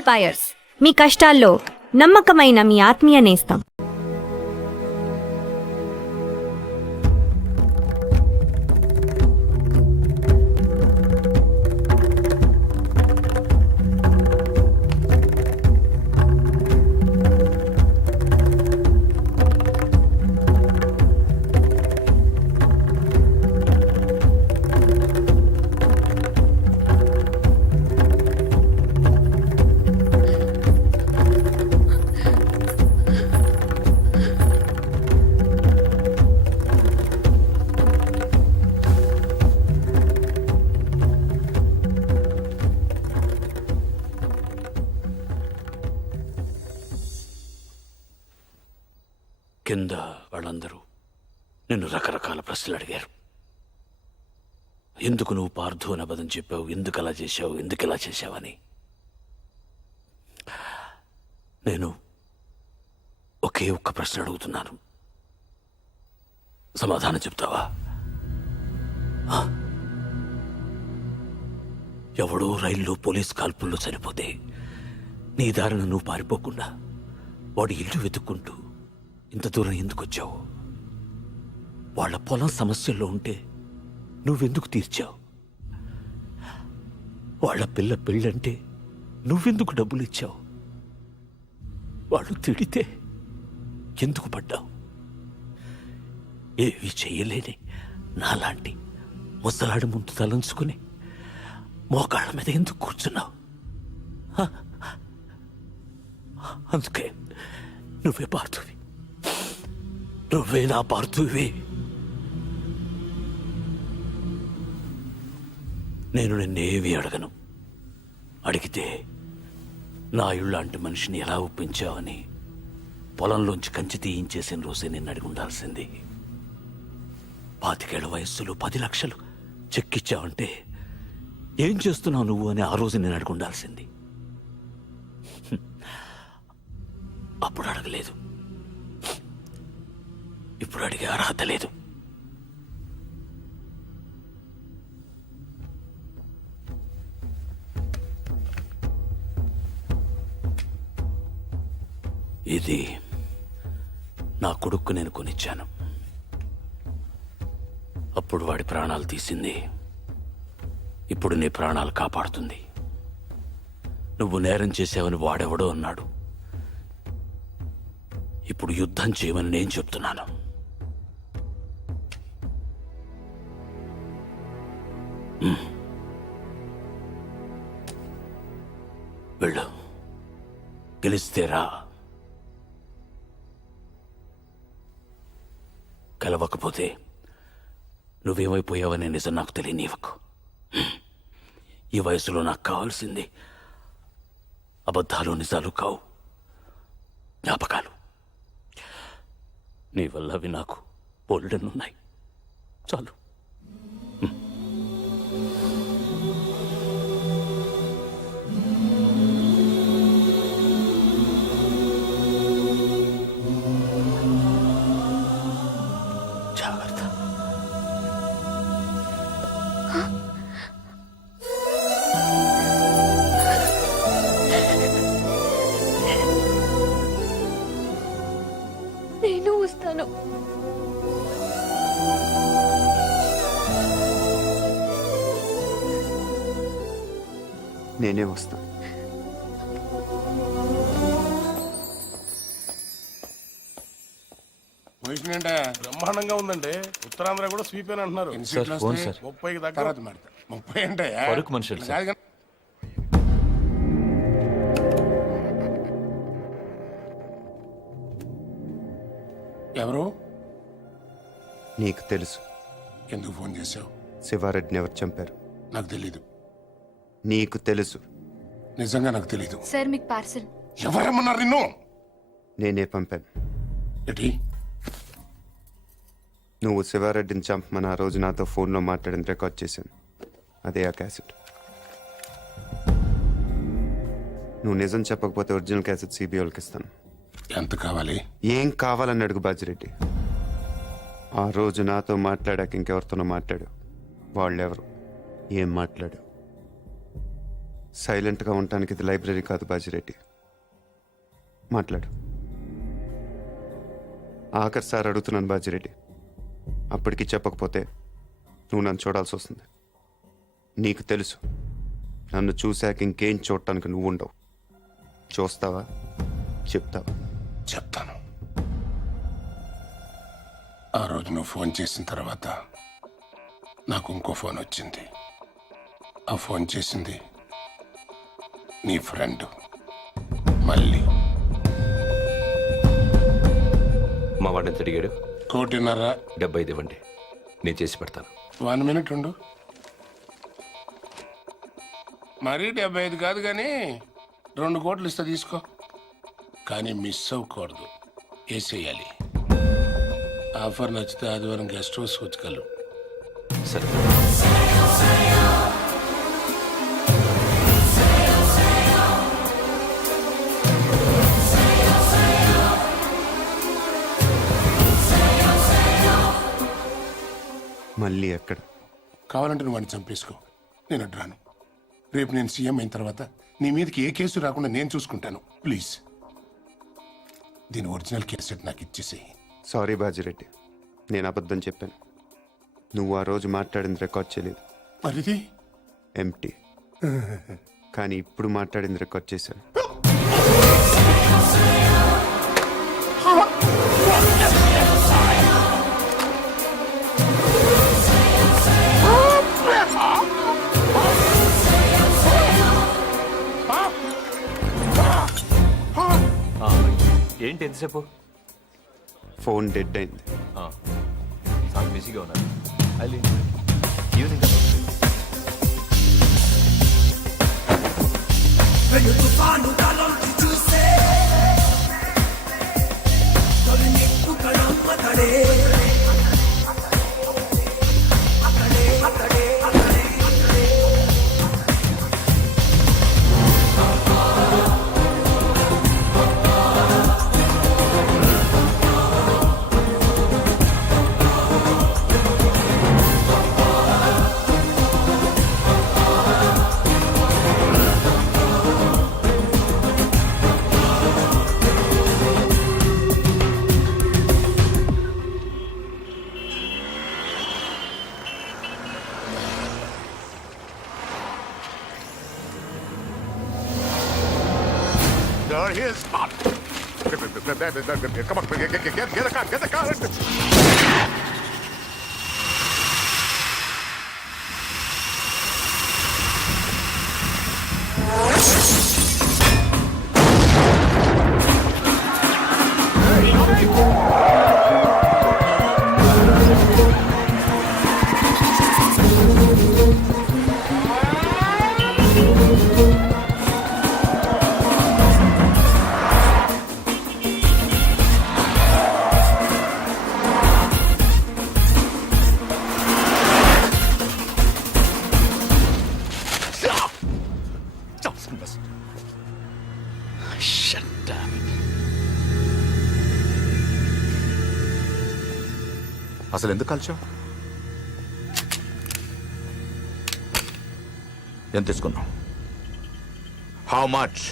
Gold buyers, మీ కష్టాల్లో నమ్మకమైన మీ ఆత్మీయ నేస్తం. కింద వాళ్ళందరూ నిన్ను రకరకాల ప్రశ్నలు అడిగారు. ఎందుకు నువ్వు పార్థు అని అబద్ధం చెప్పావు, ఎందుకు అలా చేశావు, ఎందుకు ఇలా చేశావని. నేను ఒకే ఒక్క ప్రశ్న అడుగుతున్నాను, సమాధానం చెప్తావా? ఎవడో రైల్లో పోలీస్ కాల్పుల్లో చనిపోతే నీ దారిన నువ్వు పారిపోకుండా వాడి ఇల్లు వెతుక్కుంటూ ఇంత దూరం ఎందుకు వచ్చావు? వాళ్ళ పొలం సమస్యల్లో ఉంటే నువ్వెందుకు తీర్చావు? వాళ్ళ పిల్ల పెళ్ళంటే నువ్వెందుకు డబ్బులు ఇచ్చావు? వాళ్ళు తిడితే ఎందుకు పడ్డావు? ఏవి చెయ్యలేని నాలాంటి ముసలాడి ముందు తలంచుకుని మోకాళ్ళ మీద ఎందుకు కూర్చున్నావు? అందుకే నువ్వే పార్థువి, నువ్వే నా పార్థువి. నేను నిన్నేవి అడగను. అడిగితే నా ఇళ్ళంటి మనిషిని ఎలా ఒప్పించావని పొలంలోంచి కంచి తీయించేసిన రోజే నిన్ను అడిగి ఉండాల్సింది. 25 ఏళ్ల వయస్సులో 10 లక్షలు చెక్కిచ్చావంటే ఏం చేస్తున్నావు నువ్వు అని ఆ రోజు నేను అడిగి ఉండాల్సింది. అప్పుడు అడగలేదు, ఇప్పుడు అడిగే అర్హత లేదు. ఇది నా కొడుక్కు నేను కొనిచ్చాను. అప్పుడు వాడి ప్రాణాలు తీసింది, ఇప్పుడు నీ ప్రాణాలు కాపాడుతుంది. నువ్వు నేరం చేసావని వాడెవడో అన్నాడు, ఇప్పుడు యుద్ధం చేయమని నేను చెప్తున్నాను. వెళ్ళు, గెలిస్తేరా, కలవకపోతే నువ్వేమైపోయావనే నిజం నాకు తెలియనివ్వకు. ఈ వయసులో నాకు కావాల్సింది అబద్ధాలు నిజాలు కావు, జ్ఞాపకాలు. నీ వల్ల అవి నాకు బోల్డెన్నున్నాయి, చాలు. జాగ్రత్త. నేను వస్తాను. నేనే వస్తాను. పొజిషన్ అంటే బ్రహ్మాండంగా ఉందండి. ఉత్తరాంధ్ర కూడా స్వీప్ అని అంటున్నారు. 30కి దగ్గర 30 అంటే ఎవరు? నీకు తెలుసు. ఎందుకు ఫోన్ చేశావు? శివారెడ్డిని ఎవరు చంపారు? నాకు తెలీదు. నీకు తెలుసు. నిజంగా నాకు తెలీదు. సార్ మీకు పార్సల్. ఎవరమ్మన్నారు నిన్ను? నేనే పంపాను. ఏంటి? నువ్వు శివారెడ్డిని చంపమని ఆ రోజు నాతో ఫోన్లో మాట్లాడిన రికార్డ్ చేశాను. అదే ఆ క్యాసెట్. నువ్వు నిజం చెప్పకపోతే ఒరిజినల్ క్యాసెట్ సిబిఐకి ఇస్తాను. ఎంత కావాలి? ఏం కావాలని అడుగు బాజిరెడ్డి. ఆ రోజు నాతో మాట్లాడాక ఇంకెవరితోనో మాట్లాడు. వాళ్ళెవరు, ఏం మాట్లాడు? సైలెంట్గా ఉండటానికి ఇది లైబ్రరీ కాదు బాజిరెడ్డి. మాట్లాడు. ఆఖరి సార్ అడుగుతున్నాను బాజిరెడ్డి. అప్పటికి చెప్పకపోతే నువ్వు నన్ను చూడాల్సి వస్తుంది. నీకు తెలుసు నన్ను చూశాక ఇంకేం చూడటానికి నువ్వు ఉండవు. చూస్తావా? చెప్తావా? చెప్తాను. ఆ రోజు నువ్వు ఫోన్ చేసిన తర్వాత నాకు ఇంకో ఫోన్ వచ్చింది. ఆ ఫోన్ చేసింది నీ ఫ్రెండ్ మళ్ళీ. మా వాడిని ఎంత అడిగాడు? 1.5. 75 ఇవ్వండి, నేను చేసి పెడతాను. 1 మినిట్ ఉండు. మరీ 75 కాదు కానీ 2 కోట్లు ఇస్తా తీసుకో. కానీ మిస్ అవ్వకూడదు, వేసేయాలి. ఆఫర్ నచ్చితే ఆదివారం గెస్ట్ హౌస్ వచ్చగలరు. సరే. మళ్ళీ ఎక్కడ? కావాలంటే నువ్వు వాడిని చంపేసుకో, నేను అడ్రాను. రేపు నేను సీఎం అయిన తర్వాత నీ మీదకి ఏ కేసు రాకుండా నేను చూసుకుంటాను. ప్లీజ్ దీని ఒరిజినల్ కేసెట్ నాకు ఇచ్చేసేయి. సారీ బాజిరెడ్డి, నేను అబద్ధం చెప్పాను. నువ్వు ఆ రోజు మాట్లాడింది రికార్డ్ చేయలేదు. మరిది ఎంటీ. కానీ ఇప్పుడు మాట్లాడింది రికార్డ్ చేశాను. ఏంటి ఎంతసేపు? ఫోన్ డెడ్ అయింది. చాలా బిజీగా ఉన్నారు. Evening Here's Bob. Come on, get the car. అసలు ఎందుకు కలిసావు? ఎంత తీసుకున్నావు? How much?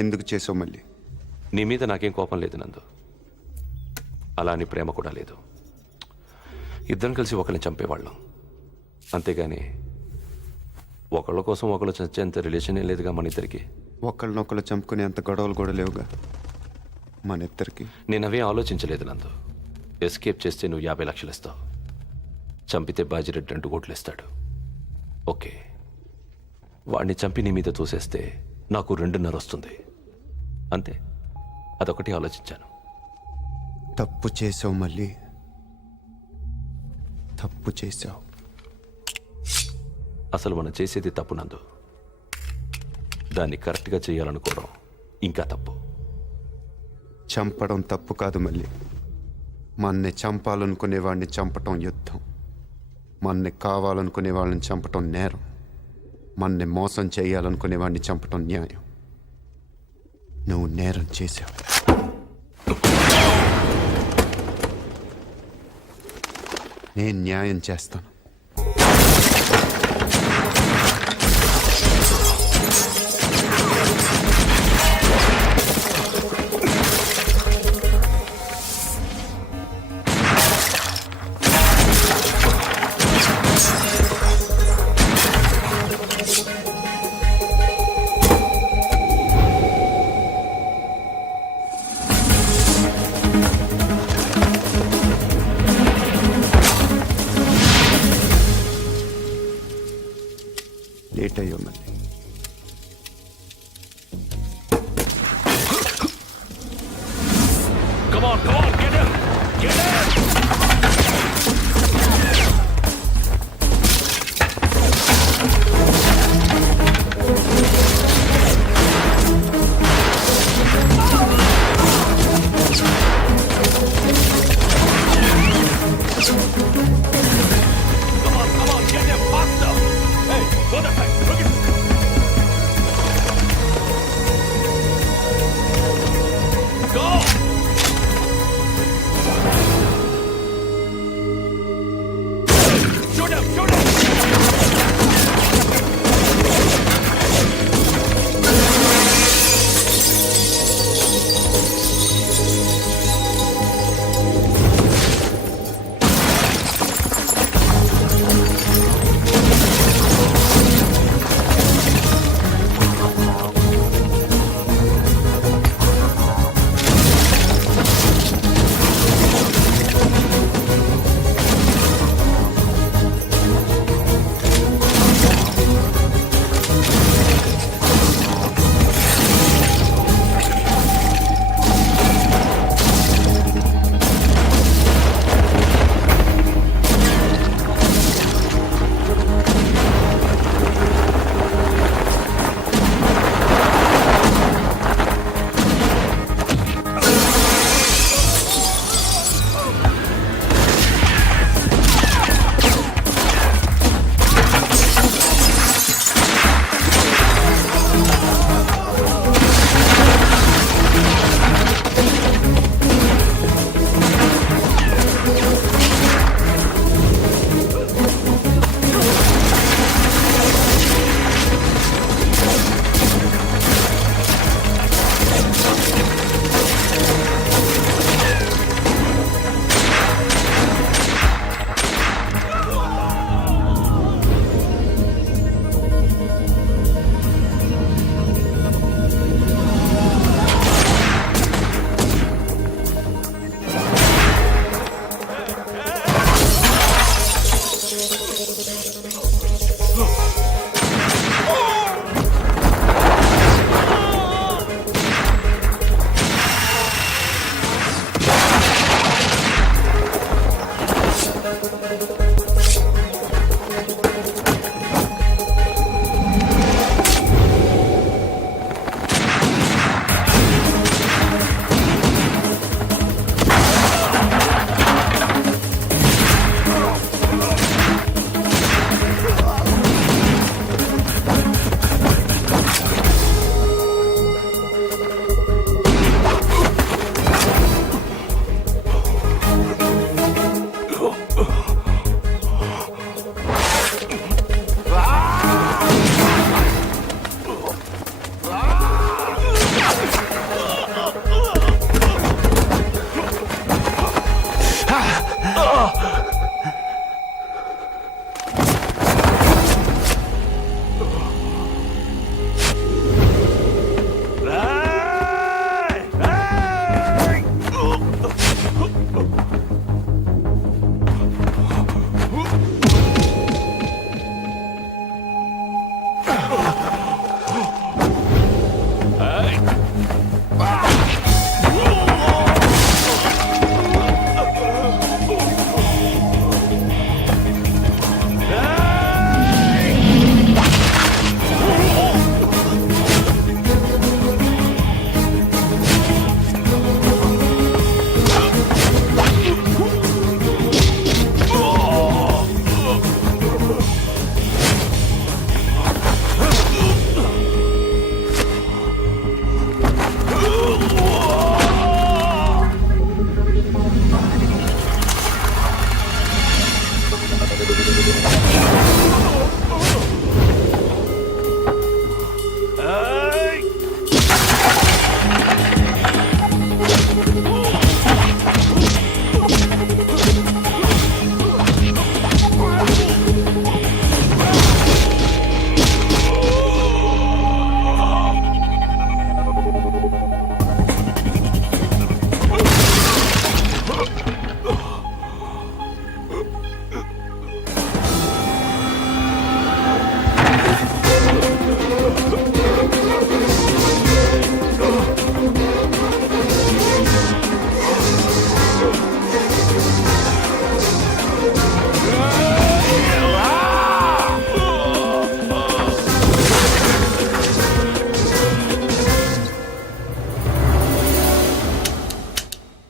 ఎందుకు చేసావు మళ్ళీ? నీ మీద నాకేం కోపం లేదు నందు, అలా అని ప్రేమ కూడా లేదు. ఇద్దరం కలిసి ఒకరిని చంపేవాళ్ళం, అంతేగాని ఒకళ్ళ కోసం ఒకళ్ళు చచ్చేంత రిలేషనే లేదుగా మన ఇద్దరికి. ఎస్కేప్ చేస్తే నువ్వు 50 లక్షలు ఇస్తావు, చంపితే బాజిరెడ్డి 2 కోట్లు ఇస్తాడు. ఓకే, వాడిని చంపి నీ మీద తోసేస్తే నాకు 2.5 వస్తుంది. అంతే, అదొకటి ఆలోచించాను. తప్పు చేసావు మళ్ళీ, తప్పు చేసావు. అసలు మనం చేసేది తప్పు నందు, దాన్ని కరెక్ట్గా చేయాలనుకోవడం ఇంకా తప్పు. చంపడం తప్పు కాదు మళ్ళీ, మన్ని చంపాలనుకునే వాడిని చంపటం యుద్ధం, మన్ని కావాలనుకునే వాళ్ళని చంపటం నేరం, మన్ని మోసం చేయాలనుకునే వాడిని చంపటం న్యాయం. నువ్వు నేరం చేశావు. నేను న్యాయం చేస్తాను. లేట్ అయ్యో మళ్ళీ.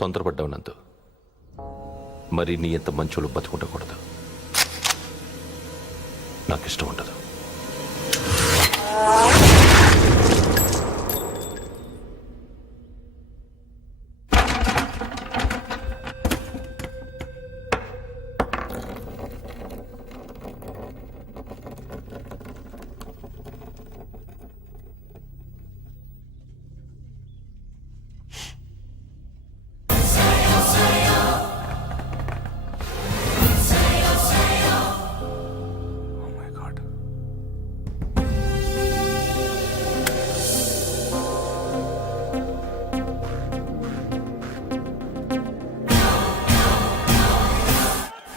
తొందరపడ్డావు నందు. మరి నీ ఎంత మంచోళ్ళు బతుకుండకూడదు. నాకు ఇష్టం ఉండదు.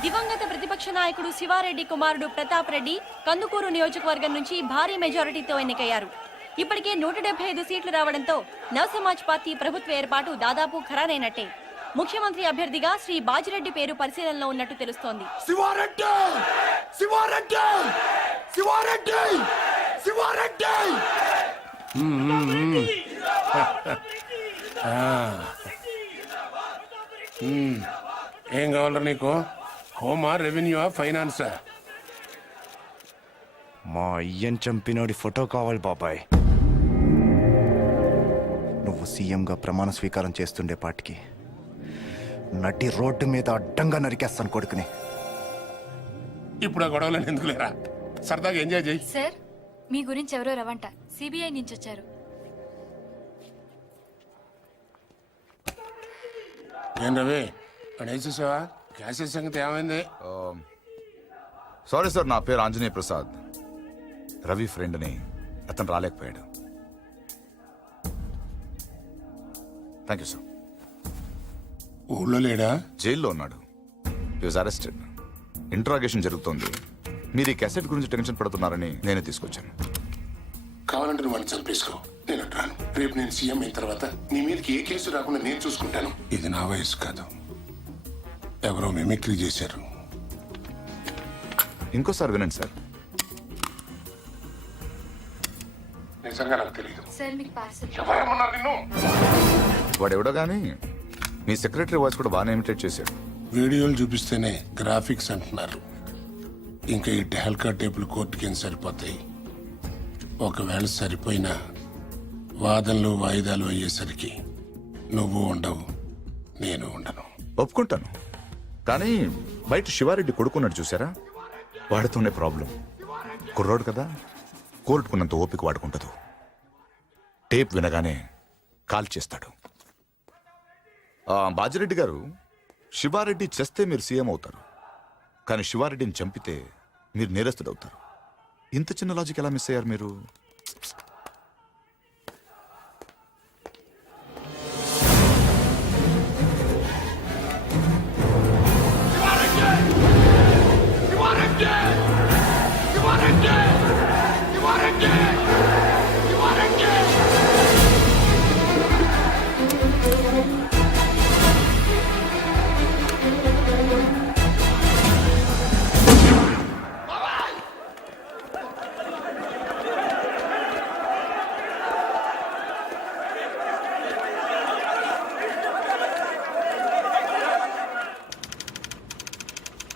దివంగత ప్రతిపక్ష నాయకుడు శివారెడ్డి కుమారుడు ప్రతాప్ రెడ్డి కందుకూరు నియోజకవర్గం నుంచి భారీ మెజారిటీతో ఎన్నికయ్యారు. ఇప్పటికే 175 సీట్లు రావడంతో నవసమాజ్ పార్టీ ప్రభుత్వ ఏర్పాటు దాదాపు ఖరారైనట్టే. ముఖ్యమంత్రి అభ్యర్థిగా శ్రీ బాజిరెడ్డి పేరు పరిశీలనలో ఉన్నట్టు తెలుస్తోంది. ఏం కావాలరా నీకు? హోమా, రెవెన్యూ, ఫైనాన్సా? మా అయ్యన్ చంపినోడి ఫోటో కావాలి బాబాయ్. నువ్వు సీఎంగా ప్రమాణ స్వీకారం చేస్తుండే పాటికి నటి రోడ్డు మీద అడ్డంగా నరికేస్తాను కొడుకుని. ఇప్పుడు ఆ గొడవలను ఎందుకు లేరా, సరదాగా ఎంజాయ్ చేయి. సార్, మీ గురించి ఎవరో రవంట సిబిఐ నుంచి వచ్చారు. ఏం రవి, వేసేసావా? క్యాష్ సంగతి ఏమైంది? సారీ సార్, నా పేరు ఆంజనేయ ప్రసాద్. రవి ఫ్రెండ్ని, అతను రాలేకపోయాడు. Thank you sir. ఊళ్ళో లేడా? జైల్లో ఉన్నాడు. హి వాజ్ అరెస్టెడ్. ఇంట్రాగేషన్ జరుగుతోంది. మీరు ఈ క్యాసెట్ గురించి టెన్షన్ పడుతున్నారని నేనే తీసుకొచ్చాను. కావాలంటే నువ్వు వాడిని చంపేసుకో, నేను రాను. రేపు నేను సీఎం అయిన తర్వాత నీ మీదకి ఏ కేసు రాకుండా నేను చూసుకుంటాను. ఇది నా వయసు కాదు, ఎవరో మిమిక్రీ చేశారు. ఇంకోసారి వినండి సార్. నిజంగా నాకు తెలియదు. సార్, మీకు పార్సల్. ఎవరేమన్నారు నిన్ను? వాడెవడో కానీ మీ సెక్రటరీ వాయిస్ కూడా బాగానే ఇమిటేట్ చేశాడు. వీడియోలు చూపిస్తేనే గ్రాఫిక్స్ అంటున్నారు. ఇంకా ఈ టెహల్కా టేపులు కోర్టుకి ఏం సరిపోతాయి? ఒకవేళ సరిపోయినా వాదనలు వాయిదాలు అయ్యేసరికి నువ్వు ఉండవు, నేను ఉండను. ఒప్పుకుంటాను, కానీ బయట శివారెడ్డి కొడుకున్నాడు చూసారా, వాడితోనే ప్రాబ్లం. కుర్రోడు కదా, కోర్టుకున్నంత ఓపిక వాడుకుంటదు. టేప్ వినగానే కాల్ చేస్తాడు. బాజిరెడ్డి గారు, శివారెడ్డి చేస్తే మీరు సీఎం అవుతారు, కానీ శివారెడ్డిని చంపితే మీరు నేరస్తుడు అవుతారు. ఇంత చిన్న లాజిక్ ఎలా మిస్ అయ్యారు మీరు?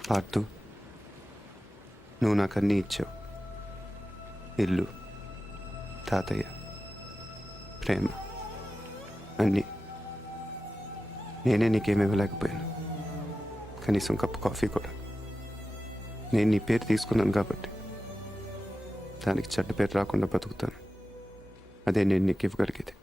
పార్తు, నువ్వు నాకు అన్నీ ఇచ్చావు. ఇల్లు, తాతయ్య, ప్రేమ, అన్నీ. నేనే నీకేమి ఇవ్వలేకపోయాను, కనీసం కప్పు కాఫీ కూడా. నేను నీ పేరు తీసుకున్నాను కాబట్టి దానికి చెడ్డ పేరు రాకుండా బతుకుతాను. అదే నేను నీకు ఇవ్వగలిగేది.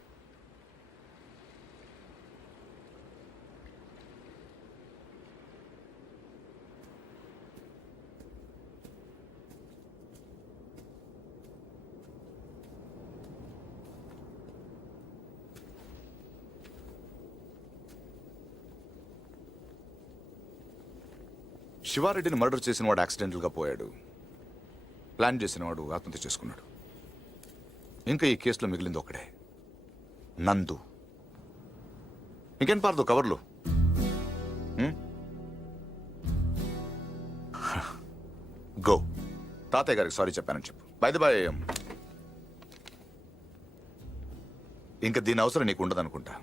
శివారెడ్డిని మర్డర్ చేసిన వాడు యాక్సిడెంటల్గా పోయాడు. ప్లాన్ చేసిన వాడు ఆత్మహత్య చేసుకున్నాడు. ఇంకా ఈ కేసులో మిగిలింది ఒకడే, నందు. ఇంకేం పారదు కవర్లు. గో, తాతయ్య గారికి సారీ చెప్పానని చెప్పు. బై ది బై, ఇంకా దీని అవసరం నీకు ఉండదనుకుంటా.